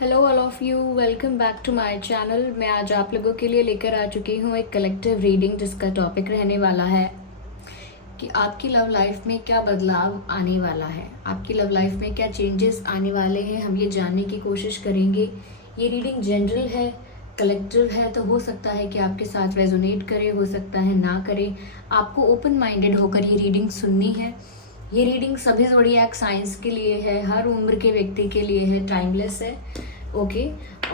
Hello all of you, welcome back to my channel. मैं आज आप लोगों के लिए लेकर आ चुकी हूँ एक कलेक्टिव रीडिंग जिसका टॉपिक रहने वाला है कि आपकी लव लाइफ में क्या बदलाव आने वाला है, आपकी लव लाइफ में क्या चेंजेस आने वाले हैं, हम ये जानने की कोशिश करेंगे। ये रीडिंग जनरल है, कलेक्टिव है, तो हो सकता है कि आपके साथ रेजोनेट करे, हो सकता है ना करे। आपको ओपन माइंडेड होकर ये रीडिंग सुननी है। ये रीडिंग सभी ज़ोडिएक साइंस के लिए है, हर उम्र के व्यक्ति के लिए है, टाइमलेस है। ओके।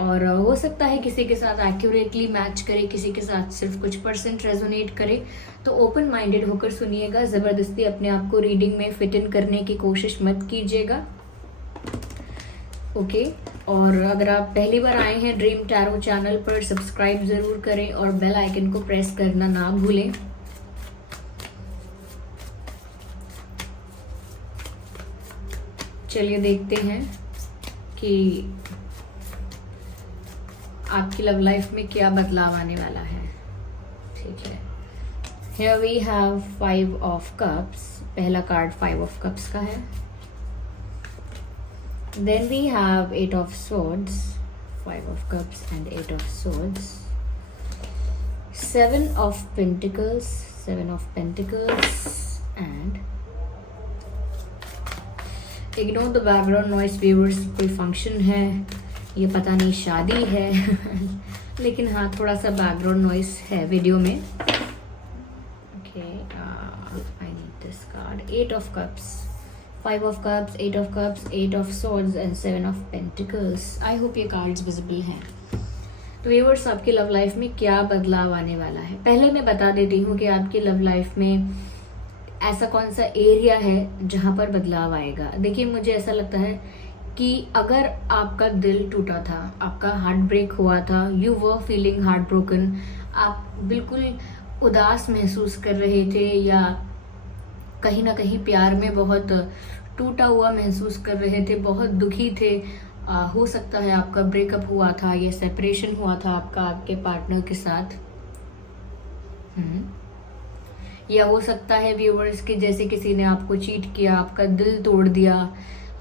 और हो सकता है किसी के साथ एक्यूरेटली मैच करे, किसी के साथ सिर्फ कुछ परसेंट रेजोनेट करे। तो ओपन माइंडेड होकर सुनिएगा, ज़बरदस्ती अपने आप को रीडिंग में फिट इन करने की कोशिश मत कीजिएगा। ओके। और अगर आप पहली बार आए हैं ड्रीम टैरो चैनल पर, सब्सक्राइब ज़रूर करें और बेल आइकन को प्रेस करना ना भूलें। चलिए देखते हैं कि आपकी लव लाइफ में क्या बदलाव आने वाला है। ठीक है। Here we have 5 of cups। पहला कार्ड 5 of cups का है। Then we have 8 of swords, 5 of cups and 8 of swords, 7 of pentacles, 7 of pentacles and ignore the background noise viewers. कोई फंक्शन है, ये पता नहीं शादी है लेकिन हाँ थोड़ा सा बैकग्राउंड नॉइस है वीडियो में। Okay, I need this card. 8 of cups, 5 of cups, 8 of cups, 8 of swords and 7 of pentacles. I hope ये कार्ड्स विजिबल हैं। तो व्यूअर्स, आपकी लव लाइफ में क्या बदलाव आने वाला है, पहले मैं बता देती हूँ कि आपकी लव लाइफ में ऐसा कौन सा एरिया है जहाँ पर बदलाव आएगा। देखिए, मुझे ऐसा लगता है कि अगर आपका दिल टूटा था, आपका हार्ट ब्रेक हुआ था, you were feeling heart broken, आप बिल्कुल उदास महसूस कर रहे थे या कहीं ना कहीं प्यार में बहुत टूटा हुआ महसूस कर रहे थे, बहुत दुखी थे। हो सकता है आपका ब्रेकअप हुआ था या सेपरेशन हुआ था आपका आपके पार्टनर के साथ। या हो सकता है व्यूअर्स कि जैसे किसी ने आपको चीट किया, आपका दिल तोड़ दिया,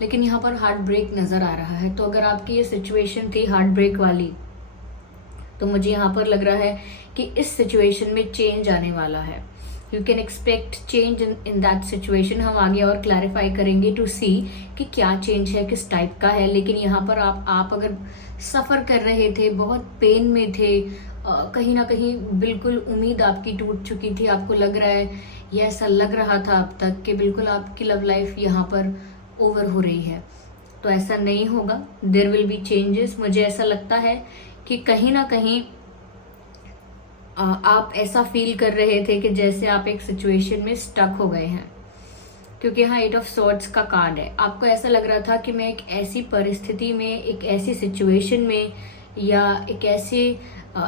लेकिन यहाँ पर हार्ट ब्रेक नज़र आ रहा है। तो अगर आपकी ये सिचुएशन थी हार्ट ब्रेक वाली, तो मुझे यहाँ पर लग रहा है कि इस सिचुएशन में चेंज आने वाला है। You can expect change in that situation. हम आगे और क्लैरिफाई करेंगे टू सी कि क्या चेंज है, किस टाइप का है। लेकिन यहाँ पर आप अगर सफ़र कर रहे थे, बहुत पेन में थे, कहीं ना कहीं बिल्कुल उम्मीद आपकी टूट चुकी थी, आपको लग रहा है, ये ऐसा लग रहा था अब तक कि बिल्कुल आपकी लव लाइफ यहाँ पर ओवर हो रही है, तो ऐसा नहीं होगा। There will be changes. मुझे ऐसा लगता है कि कहीं ना कहीं आप ऐसा फील कर रहे थे कि जैसे आप एक सिचुएशन में स्टक हो गए हैं, क्योंकि हाँ 8 ऑफ सॉर्ड्स का कार्ड है। आपको ऐसा लग रहा था कि मैं एक ऐसी परिस्थिति में, एक ऐसी सिचुएशन में या एक ऐसे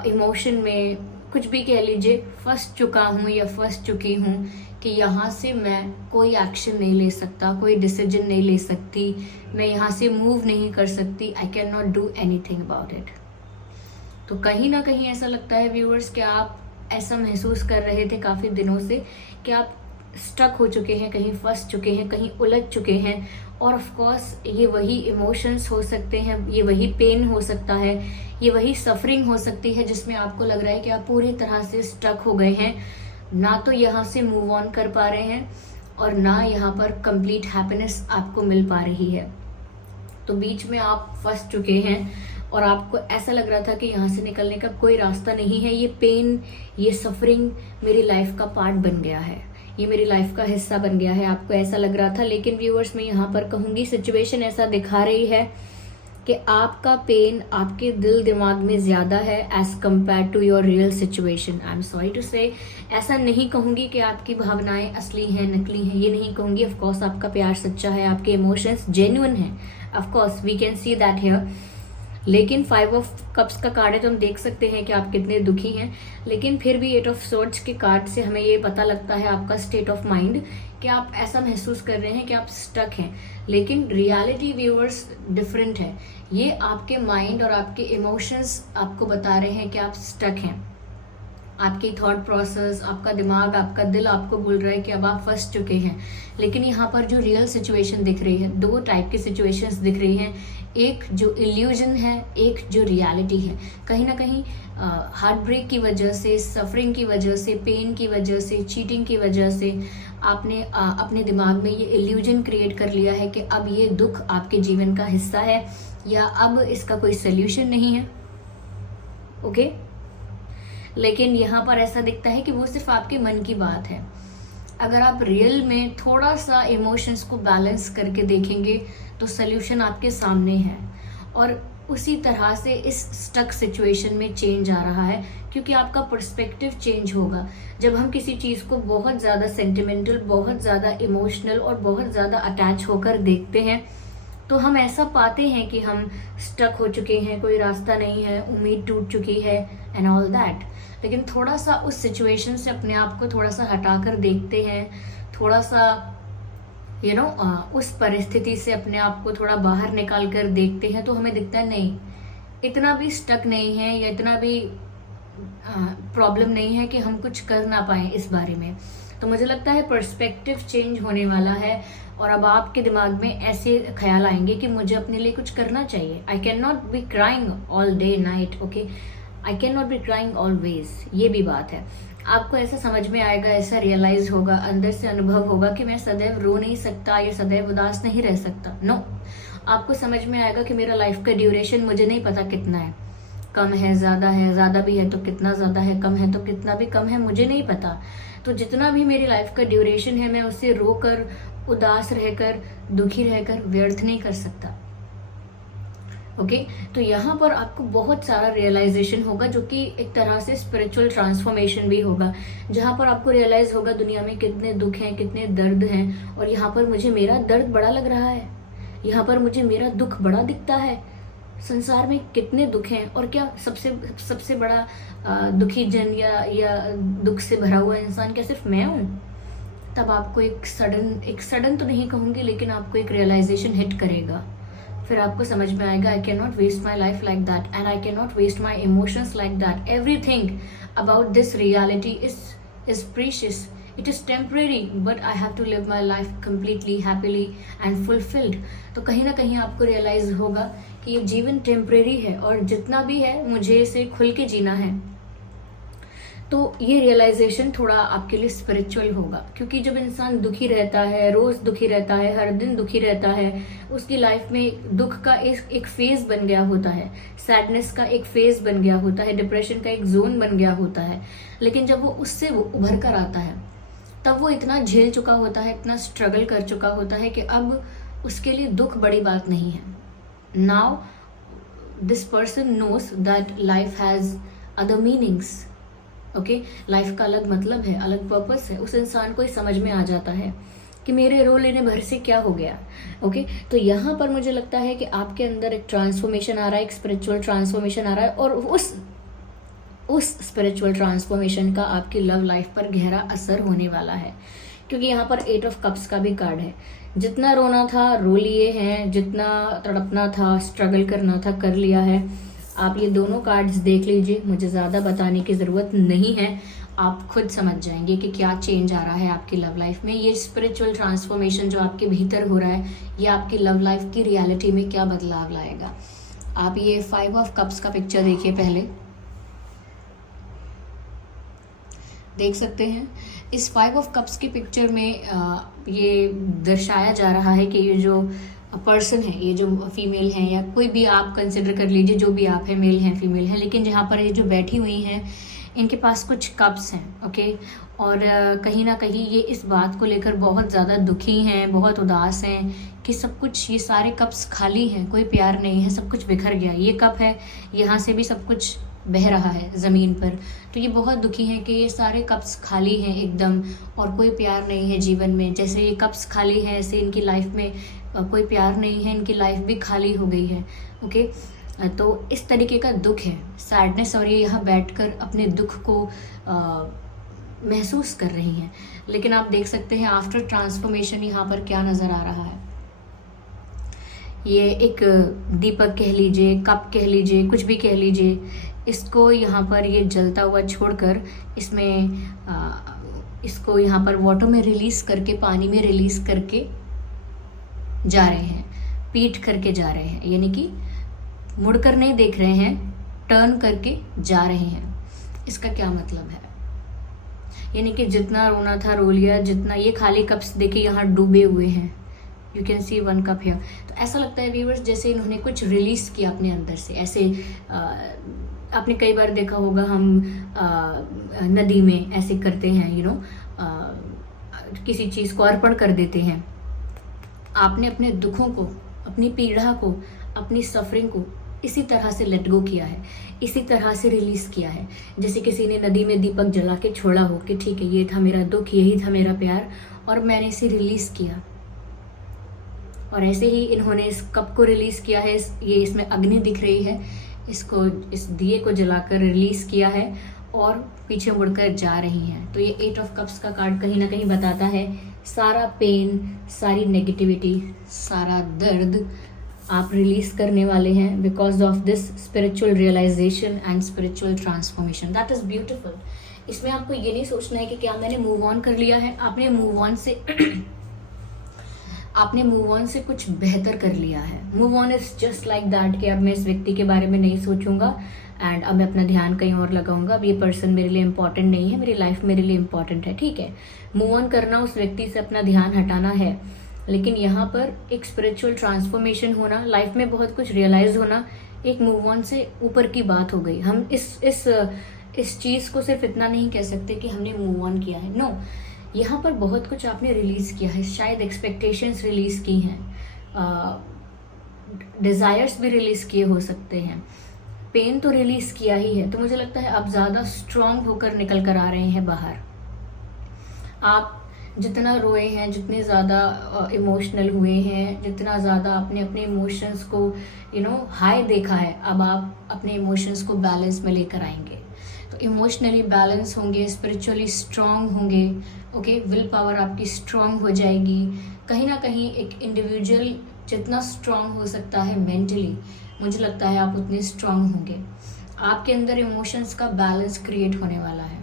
इमोशन में, कुछ भी कह लीजिए, फंस चुका हूँ या फंस चुकी हूँ कि यहाँ से मैं कोई एक्शन नहीं ले सकता, कोई डिसीजन नहीं ले सकती, मैं यहाँ से मूव नहीं कर सकती। आई can not do anything about it. तो कहीं ना कहीं ऐसा लगता है व्यूअर्स कि आप ऐसा महसूस कर रहे थे काफ़ी दिनों से कि आप स्टक हो चुके हैं, कहीं फंस चुके हैं, कहीं उलझ चुके हैं। और ऑफ कोर्स ये वही इमोशंस हो सकते हैं, ये वही पेन हो सकता है, ये वही सफरिंग हो सकती है जिसमें आपको लग रहा है कि आप पूरी तरह से स्टक हो गए हैं, ना तो यहाँ से मूव ऑन कर पा रहे हैं और ना यहाँ पर कंप्लीट हैप्पीनेस आपको मिल पा रही है। तो बीच में आप फंस चुके हैं और आपको ऐसा लग रहा था कि यहाँ से निकलने का कोई रास्ता नहीं है। ये पेन, ये सफरिंग मेरी लाइफ का पार्ट बन गया है, ये मेरी लाइफ का हिस्सा बन गया है, आपको ऐसा लग रहा था। लेकिन व्यूअर्स, मैं यहाँ पर कहूँगी सिचुएशन ऐसा दिखा रही है कि आपका पेन आपके दिल दिमाग में ज़्यादा है as compare to your real situation. I am sorry to say, ऐसा नहीं कहूँगी कि आपकी भावनाएं असली हैं, नकली हैं, ये नहीं कहूँगी। ऑफकोर्स आपका प्यार सच्चा है, आपके इमोशंस जेन्युइन हैं, of course we can see that here. लेकिन 5 ऑफ कप्स का कार्ड है तो हम देख सकते हैं कि आप कितने दुखी हैं। लेकिन फिर भी 8 ऑफ सॉर्ड्स के कार्ड से हमें ये पता लगता है आपका स्टेट ऑफ माइंड, कि आप ऐसा महसूस कर रहे हैं कि आप स्टक हैं। लेकिन रियलिटी व्यूअर्स डिफरेंट है। ये आपके माइंड और आपके इमोशंस आपको बता रहे हैं कि आप स्टक हैं। आपकी थॉट प्रोसेस, आपका दिमाग, आपका दिल आपको बोल रहा है कि अब आप फंस चुके हैं। लेकिन यहाँ पर जो रियल सिचुएशन दिख रही है, दो टाइप की सिचुएशंस दिख रही हैं, एक जो इल्यूजन है, एक जो रियलिटी है। कहीं ना कहीं हार्ट ब्रेक की वजह से, सफरिंग की वजह से, पेन की वजह से, चीटिंग की वजह से आपने अपने दिमाग में ये इल्यूजन क्रिएट कर लिया है कि अब ये दुख आपके जीवन का हिस्सा है या अब इसका कोई सोल्यूशन नहीं है। ओके, लेकिन यहाँ पर ऐसा दिखता है कि वो सिर्फ आपके मन की बात है। अगर आप रियल में थोड़ा सा इमोशंस को बैलेंस करके देखेंगे तो सोल्यूशन आपके सामने है। और उसी तरह से इस स्टक सिचुएशन में चेंज आ रहा है, क्योंकि आपका पर्सपेक्टिव चेंज होगा। जब हम किसी चीज़ को बहुत ज़्यादा सेंटिमेंटल, बहुत ज़्यादा इमोशनल और बहुत ज़्यादा अटैच होकर देखते हैं तो हम ऐसा पाते हैं कि हम स्टक हो चुके हैं, कोई रास्ता नहीं है, उम्मीद टूट चुकी है एंड ऑल दैट। लेकिन थोड़ा सा उस सिचुएशन से अपने आप को थोड़ा सा हटाकर देखते हैं, थोड़ा सा उस परिस्थिति से अपने आप को थोड़ा बाहर निकाल कर देखते हैं तो हमें दिखता है नहीं, इतना भी स्टक नहीं है या इतना भी प्रॉब्लम नहीं है कि हम कुछ कर ना पाए इस बारे में। तो मुझे लगता है पर्सपेक्टिव चेंज होने वाला है और अब आपके दिमाग में ऐसे ख्याल आएंगे कि मुझे अपने लिए कुछ करना चाहिए। आई can not be crying all day night, okay, I can not be crying always. ये भी बात है, आपको ऐसा समझ में आएगा, ऐसा रियलाइज होगा, अंदर से अनुभव होगा कि मैं सदैव रो नहीं सकता या सदैव उदास नहीं रह सकता। नो, आपको समझ में आएगा कि मेरा लाइफ का ड्यूरेशन मुझे नहीं पता कितना है, कम है, ज़्यादा भी है तो कितना ज़्यादा है, कम है तो कितना भी कम है, मुझे नहीं पता। तो जितना भी मेरी लाइफ का ड्यूरेशन है मैं उससे रो कर, उदास रहकर, दुखी रहकर व्यर्थ नहीं कर सकता। ओके, तो यहाँ पर आपको बहुत सारा रियलाइजेशन होगा जो कि एक तरह से स्पिरिचुअल ट्रांसफॉर्मेशन भी होगा, जहाँ पर आपको रियलाइज होगा दुनिया में कितने दुख हैं, कितने दर्द हैं और यहाँ पर मुझे मेरा दर्द बड़ा लग रहा है, यहाँ पर मुझे मेरा दुख बड़ा दिखता है। संसार में कितने दुख हैं और क्या सबसे बड़ा दुखी जन या दुख से भरा हुआ इंसान क्या सिर्फ मैं हूँ? तब आपको एक सडन तो नहीं कहूँगी, लेकिन आपको एक रियलाइजेशन हिट करेगा। फिर आपको समझ में आएगा I can not waste my life like that and I can not waste my emotions like that. Everything about this reality is precious, it is temporary, but I have to live my life completely happily and fulfilled. तो कहीं ना कहीं आपको realise होगा कि ये जीवन temporary है और जितना भी है मुझे इसे खुल के जीना है। तो ये रियलाइजेशन थोड़ा आपके लिए स्पिरिचुअल होगा, क्योंकि जब इंसान दुखी रहता है, रोज दुखी रहता है, हर दिन दुखी रहता है, उसकी लाइफ में दुख का एक फेज बन गया होता है, सैडनेस का एक फेज बन गया होता है, डिप्रेशन का एक जोन बन गया होता है। लेकिन जब वो उससे उभर कर आता है तब वो इतना झेल चुका होता है, इतना स्ट्रगल कर चुका होता है कि अब उसके लिए दुख बड़ी बात नहीं है। Now this person knows that life has other meanings. Okay, life का अलग मतलब है, अलग पर्पस है। उस इंसान को ही समझ में आ जाता है कि मेरे रो लेने भर से क्या हो गया। ओके, तो यहाँ पर मुझे लगता है कि आपके अंदर एक ट्रांसफॉर्मेशन आ रहा है, एक स्पिरिचुअल ट्रांसफॉर्मेशन आ रहा है और उस स्पिरिचुअल ट्रांसफॉर्मेशन का आपकी लव लाइफ पर गहरा असर होने वाला है, क्योंकि यहाँ पर 8 ऑफ कप्स का भी कार्ड है। जितना रोना था रो लिए हैं, जितना तड़पना था, स्ट्रगल करना था, कर लिया है। आप ये दोनों कार्ड्स देख लीजिए, मुझे ज़्यादा बताने की ज़रूरत नहीं है, आप खुद समझ जाएंगे कि क्या चेंज आ रहा है आपकी लव लाइफ में। ये स्पिरिचुअल ट्रांसफॉर्मेशन जो आपके भीतर हो रहा है, ये आपकी लव लाइफ की रियलिटी में क्या बदलाव लाएगा। आप ये 5 ऑफ कप्स का पिक्चर देखिए, पहले देख सकते हैं। इस 5 ऑफ कप्स की पिक्चर में ये दर्शाया जा रहा है कि ये जो पर्सन है, ये जो फीमेल है या कोई भी आप कंसिडर कर लीजिए, जो भी आप है, मेल हैं फीमेल हैं, लेकिन जहाँ पर ये जो बैठी हुई हैं इनके पास कुछ कप्स हैं। ओके, और कहीं ना कहीं ये इस बात को लेकर बहुत ज़्यादा दुखी हैं, बहुत उदास हैं कि सब कुछ, ये सारे कप्स खाली हैं, कोई प्यार नहीं है, सब कुछ बिखर गया। ये कप है, यहाँ से भी सब कुछ बह रहा है ज़मीन पर। तो ये बहुत दुखी हैं कि ये सारे कप्स खाली हैं एकदम और कोई प्यार नहीं है जीवन में। जैसे ये कप्स खाली हैं ऐसे इनकी लाइफ में कोई प्यार नहीं है, इनकी लाइफ भी खाली हो गई है। ओके, तो इस तरीके का दुख है, सैडनेस, और ये यहाँ बैठकर अपने दुख को महसूस कर रही हैं। लेकिन आप देख सकते हैं आफ्टर ट्रांसफॉर्मेशन यहाँ पर क्या नज़र आ रहा है। ये एक दीपक कह लीजिए, कप कह लीजिए, कुछ भी कह लीजिए, इसको यहाँ पर ये जलता हुआ छोड़कर इसको यहाँ पर वाटर में रिलीज करके, पानी में रिलीज करके जा रहे हैं, पीट करके जा रहे हैं, यानी कि मुड़कर नहीं देख रहे हैं, टर्न करके जा रहे हैं। इसका क्या मतलब है? यानी कि जितना रोना था रो लिया, जितना ये खाली कप्स देखिए यहाँ डूबे हुए हैं, you can see one cup here. तो ऐसा लगता है व्यूअर्स जैसे इन्होंने कुछ रिलीज किया अपने अंदर से। ऐसे आपने कई बार देखा होगा हम नदी में ऐसे करते हैं, किसी चीज़ को अर्पण कर देते हैं। आपने अपने दुखों को, अपनी पीड़ा को, अपनी सफरिंग को इसी तरह से लेट गो किया है, इसी तरह से रिलीज किया है। जैसे किसी ने नदी में दीपक जला के छोड़ा हो कि ठीक है, ये था मेरा दुख, यही था मेरा प्यार, और मैंने इसे रिलीज किया। और ऐसे ही इन्होंने इस कप को रिलीज किया है। ये इसमें अग्नि दिख रही है, इसको, इस दिए को जलाकर रिलीज किया है और पीछे मुड़कर जा रही हैं। तो ये 8 ऑफ कप्स का कार्ड कहीं ना कहीं बताता है सारा पेन, सारी नेगेटिविटी, सारा दर्द आप रिलीज करने वाले हैं because of this spiritual realisation and spiritual transformation. That is beautiful. इसमें आपको ये नहीं सोचना है कि क्या मैंने मूव ऑन कर लिया है। आपने मूव ऑन से कुछ बेहतर कर लिया है। Move on is just like that कि अब मैं इस व्यक्ति के बारे में नहीं सोचूंगा एंड अब मैं अपना ध्यान कहीं और लगाऊंगा। अब ये पर्सन मेरे लिए इंपॉर्टेंट नहीं है, मेरी लाइफ मेरे लिए इंपॉर्टेंट है। ठीक है, मूव ऑन करना, उस व्यक्ति से अपना ध्यान हटाना है, लेकिन यहाँ पर एक स्पिरिचुअल ट्रांसफॉर्मेशन होना, लाइफ में बहुत कुछ रियलाइज होना, एक मूव ऑन से ऊपर की बात हो गई। हम इस चीज को सिर्फ इतना नहीं कह सकते कि हमने मूव ऑन किया है। नो, यहाँ पर बहुत कुछ आपने रिलीज किया है। शायद एक्सपेक्टेशंस रिलीज की हैं, डिजायर्स भी रिलीज किए हो सकते हैं, पेन तो रिलीज किया ही है। तो मुझे लगता है आप ज्यादा स्ट्रांग होकर निकल कर आ रहे हैं बाहर। आप जितना रोए हैं, जितने ज़्यादा इमोशनल हुए हैं, जितना ज़्यादा आपने अपने इमोशंस को हाई देखा है, अब आप अपने इमोशंस को बैलेंस में लेकर आएंगे। तो इमोशनली बैलेंस होंगे, स्पिरिचुअली स्ट्रांग होंगे। ओके, विल पावर आपकी स्ट्रांग हो जाएगी। कहीं ना कहीं एक इंडिविजुअल जितना स्ट्रांग हो सकता है मेंटली, मुझे लगता है आप उतने स्ट्रांग होंगे। आपके अंदर इमोशंस का बैलेंस क्रिएट होने वाला है।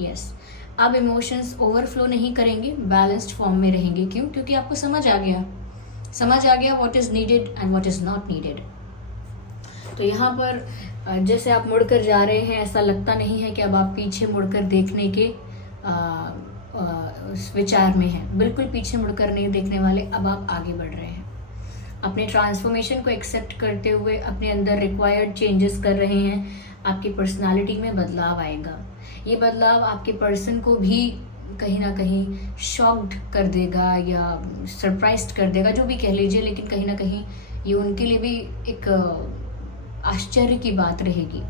यस, अब इमोशंस ओवरफ्लो नहीं करेंगे, बैलेंस्ड फॉर्म में रहेंगे। क्यों? क्योंकि आपको समझ आ गया what is needed and what is not needed. तो यहाँ पर जैसे आप मुड़कर जा रहे हैं, ऐसा लगता नहीं है कि अब आप पीछे मुड़कर देखने के विचार में हैं। बिल्कुल पीछे मुड़कर नहीं देखने वाले, अब आप आगे बढ़ रहे हैं। अपने ट्रांसफॉर्मेशन को एक्सेप्ट करते हुए अपने अंदर रिक्वायर्ड चेंजेस कर रहे हैं। आपकी पर्सनालिटी में बदलाव आएगा। ये बदलाव आपके पर्सन को भी कहीं ना कहीं शॉक्ड कर देगा या सरप्राइज्ड कर देगा, जो भी कह लीजिए, लेकिन कहीं ना कहीं ये उनके लिए भी एक आश्चर्य की बात रहेगी।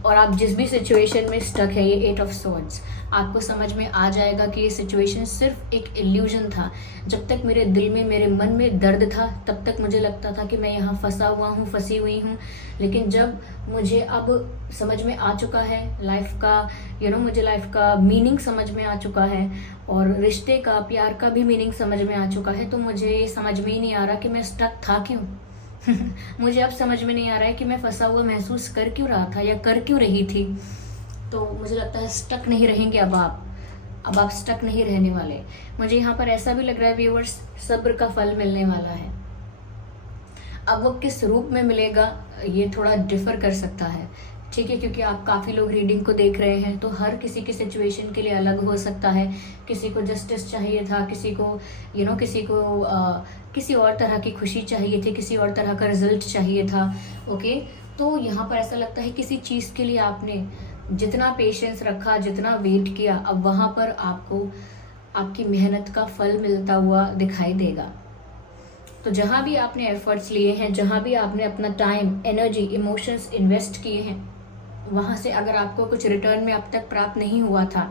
और आप जिस भी सिचुएशन में स्टक है, ये 8 ऑफ स्वॉर्ड्स, आपको समझ में आ जाएगा कि ये सिचुएशन सिर्फ एक इल्यूजन था। जब तक मेरे दिल में, मेरे मन में दर्द था, तब तक मुझे लगता था कि मैं यहाँ फंसा हुआ हूँ, फंसी हुई हूँ। लेकिन जब मुझे अब समझ में आ चुका है लाइफ का, मुझे लाइफ का मीनिंग समझ में आ चुका है और रिश्ते का, प्यार का भी मीनिंग समझ में आ चुका है, तो मुझे ये समझ में ही नहीं आ रहा कि मैं स्टक था क्यों। मुझे अब समझ में नहीं आ रहा है कि मैं फंसा हुआ महसूस कर क्यों रहा था या कर क्यों रही थी। तो मुझे लगता है स्टक नहीं रहेंगे अब आप स्टक नहीं रहने वाले। मुझे यहाँ पर ऐसा भी लग रहा है व्यूअर्स, सब्र का फल मिलने वाला है। अब वो किस रूप में मिलेगा ये थोड़ा डिफर कर सकता है, ठीक है, क्योंकि आप काफ़ी लोग रीडिंग को देख रहे हैं, तो हर किसी की सिचुएशन के लिए अलग हो सकता है। किसी को जस्टिस चाहिए था, किसी को किसी और तरह की खुशी चाहिए थी, किसी और तरह का रिजल्ट चाहिए था। ओके, तो यहाँ पर ऐसा लगता है किसी चीज़ के लिए आपने जितना पेशेंस रखा, जितना वेट किया, अब वहाँ पर आपको आपकी मेहनत का फल मिलता हुआ दिखाई देगा। तो जहाँ भी आपने एफर्ट्स लिए हैं, जहाँ भी आपने अपना टाइम, एनर्जी, इमोशंस इन्वेस्ट किए हैं, वहाँ से अगर आपको कुछ रिटर्न में अब तक प्राप्त नहीं हुआ था,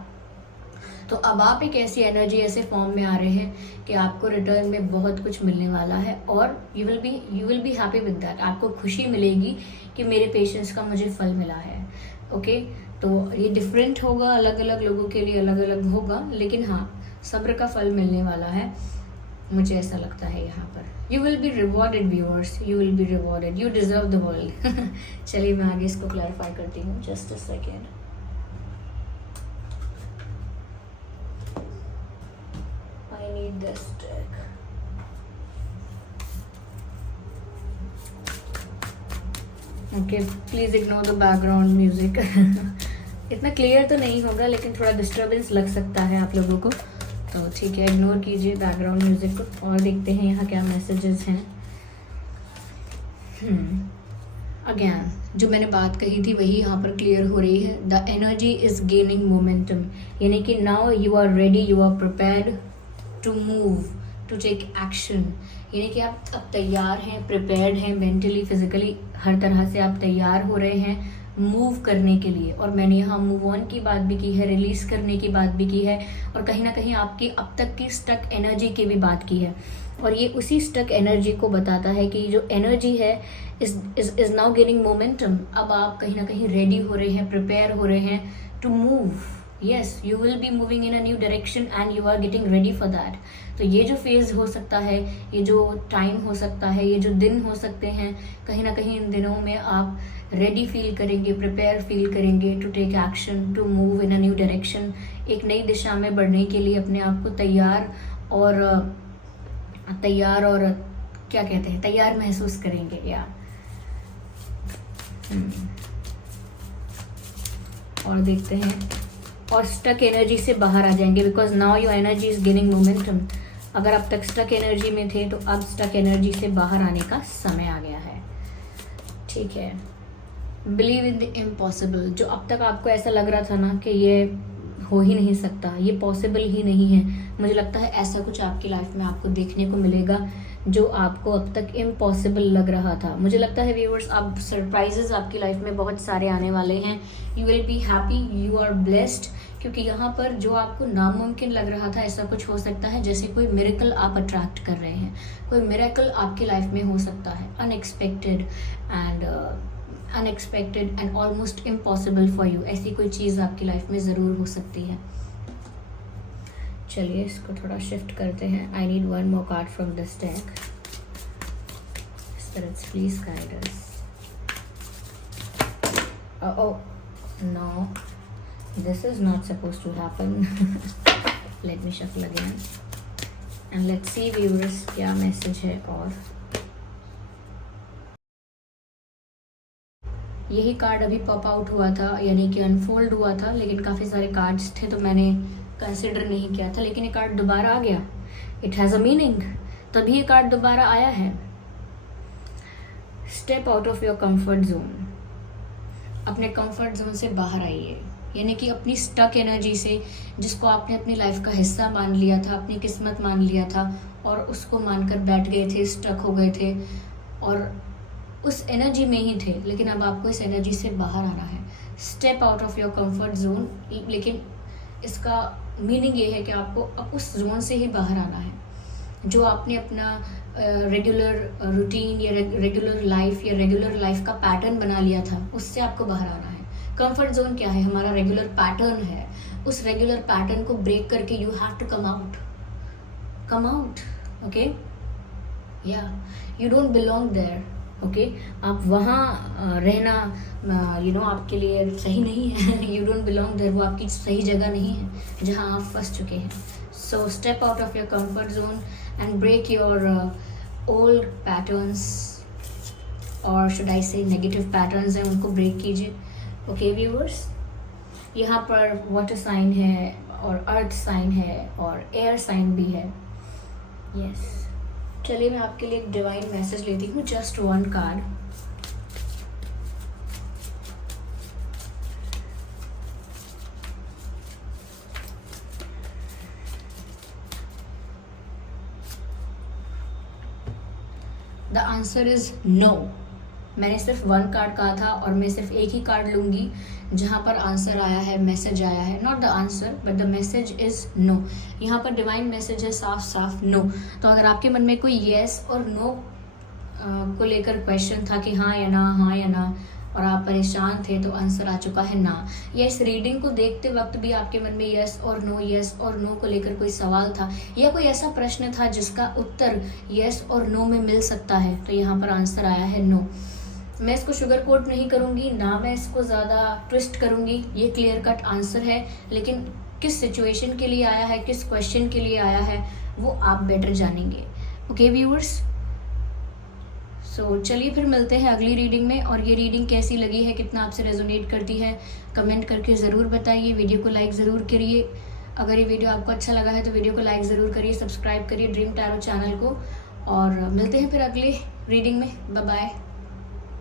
तो अब आप एक ऐसी एनर्जी, ऐसे फॉर्म में आ रहे हैं कि आपको रिटर्न में बहुत कुछ मिलने वाला है और you will be happy with that. आपको खुशी मिलेगी कि मेरे पेशेंस का मुझे फल मिला है। ओके, तो ये डिफरेंट होगा, अलग अलग लोगों के लिए अलग अलग होगा, लेकिन हाँ, सब्र का फल मिलने वाला है। मुझे ऐसा लगता है यहाँ पर। You will be rewarded viewers, you will be rewarded, you deserve the world. चलिए मैं आगे इसको क्लैरिफाई करती हूँ, just a second. I need this deck. Okay, please ignore the background music. इतना क्लियर तो नहीं होगा लेकिन थोड़ा डिस्टर्बेंस लग सकता है आप लोगों को, तो ठीक है, इग्नोर कीजिए बैकग्राउंड म्यूजिक को। और देखते हैं यहाँ क्या मैसेजेस हैं। अगेन जो मैंने बात कही थी वही यहाँ पर क्लियर हो रही है। The energy is gaining momentum, यानी कि now you are ready, you are prepared to move, to take action. यानी कि आप अब तैयार हैं, प्रिपेयर्ड हैं, मेंटली फिजिकली हर तरह से आप तैयार हो रहे हैं मूव करने के लिए। और मैंने यहाँ मूव ऑन की बात भी की है, रिलीज करने की बात भी की है, और कहीं ना कहीं आपकी अब तक की स्टक एनर्जी की भी बात की है। और ये उसी स्टक एनर्जी को बताता है कि जो एनर्जी है इज नाउ गेनिंग मोमेंटम। अब आप कहीं ना कहीं रेडी हो रहे हैं, प्रिपेयर हो रहे हैं to move. Yes, you will be moving in a new direction and you are getting ready for that. तो ये जो फेज हो सकता है, ये जो टाइम हो सकता है, ये जो दिन हो सकते हैं, कहीं ना कहीं इन दिनों में आप रेडी फील करेंगे, प्रिपेयर फील करेंगे to take action, to move in a new direction. एक नई दिशा में बढ़ने के लिए अपने आप को तैयार और क्या कहते हैं, तैयार महसूस करेंगे यार। और देखते हैं, और स्टक एनर्जी से बाहर आ जाएंगे, because now your energy is gaining momentum. अगर अब तक स्टक एनर्जी में थे तो अब स्टक एनर्जी से बाहर आने का समय आ गया है। ठीक है, बिलीव इन द इम्पॉसिबल। जो अब तक आपको ऐसा लग रहा था ना कि ये हो ही नहीं सकता, ये पॉसिबल ही नहीं है, मुझे लगता है ऐसा कुछ आपकी लाइफ में आपको देखने को मिलेगा जो आपको अब तक इम्पॉसिबल लग रहा था। मुझे लगता है व्यूअर्स, अब सरप्राइजेस आपकी लाइफ में बहुत सारे आने वाले हैं। You will be happy, you are blessed, क्योंकि यहाँ पर जो आपको नामुमकिन लग रहा था ऐसा कुछ हो सकता है, जैसे कोई मिरेकल आप अट्रैक्ट कर रहे हैं, कोई मिरेकल आपकी लाइफ में हो सकता है, unexpected and almost impossible for you. ऐसी कोई चीज़ आपकी लाइफ में ज़रूर हो सकती है। चलिए इसको थोड़ा शिफ्ट करते हैं। I need one more card from this deck. Spirits please guide us. Oh no, this is not supposed to happen. Let me shuffle again and let's see viewers क्या मैसेज है। और यही कार्ड अभी pop out हुआ था, यानी कि unfold हुआ था, लेकिन काफ़ी सारे कार्ड्स थे तो मैंने कंसिडर नहीं किया था, लेकिन ये कार्ड दोबारा आ गया। इट हैज़ अ मीनिंग, तभी ये कार्ड दोबारा आया है। Step out of your comfort zone. अपने कंफर्ट जोन से बाहर आइए, यानी कि अपनी स्टक एनर्जी से, जिसको आपने अपनी लाइफ का हिस्सा मान लिया था, अपनी किस्मत मान लिया था, और उसको मानकर बैठ गए थे, स्टक हो गए थे और उस एनर्जी में ही थे, लेकिन अब आपको इस एनर्जी से बाहर आना है। Step out of your comfort zone, लेकिन इसका मीनिंग ये है कि आपको अब उस जोन से ही बाहर आना है। जो आपने अपना रेगुलर रूटीन या रेगुलर लाइफ का पैटर्न बना लिया था, उससे आपको बाहर आना है। कंफर्ट जोन क्या है? हमारा रेगुलर पैटर्न है। उस रेगुलर पैटर्न को ब्रेक करके you have to come out, okay? या you don't belong there, okay? आप वहाँ रहना आपके लिए सही नहीं है। यू डोंट बिलोंग देयर, वो आपकी सही जगह नहीं है जहाँ आप फंस चुके हैं। So step out of your comfort zone and break your old patterns, और should I say negative patterns हैं, उनको ब्रेक कीजिए। ओके व्यूअर्स, यहाँ पर वाटर साइन है और अर्थ साइन है और एयर साइन भी है। यस, चलिए मैं आपके लिए एक डिवाइन मैसेज लेती हूँ, just one card. The answer is no. मैंने सिर्फ वन कार्ड कहा था और मैं सिर्फ एक ही कार्ड लूंगी जहाँ पर आंसर आया है, मैसेज आया है, not the answer but the message is no. यहाँ पर डिवाइन मैसेज है साफ साफ नो। तो अगर आपके मन में कोई येस और नो को लेकर क्वेश्चन था कि हाँ या ना, और आप परेशान थे, तो आंसर आ चुका है ना। या इस रीडिंग को देखते वक्त भी आपके मन में यस और नो को लेकर कोई सवाल था, या कोई ऐसा प्रश्न था जिसका उत्तर यस और नो में मिल सकता है, तो यहाँ पर आंसर आया है नो। मैं इसको शुगर कोट नहीं करूँगी, ना मैं इसको ज़्यादा ट्विस्ट करूँगी, ये क्लियर कट आंसर है। लेकिन किस सिचुएशन के लिए आया है, किस क्वेश्चन के लिए आया है, वो आप बेटर जानेंगे। ओके व्यूअर्स, सो चलिए फिर मिलते हैं अगली रीडिंग में। और ये रीडिंग कैसी लगी है, कितना आपसे रेजोनेट करती है, कमेंट करके ज़रूर बताइए। वीडियो को लाइक ज़रूर करिए। अगर ये वीडियो आपको अच्छा लगा है तो वीडियो को लाइक ज़रूर करिए, सब्सक्राइब करिए ड्रीम टैरो चैनल को। और मिलते हैं फिर अगली रीडिंग में। Bye bye.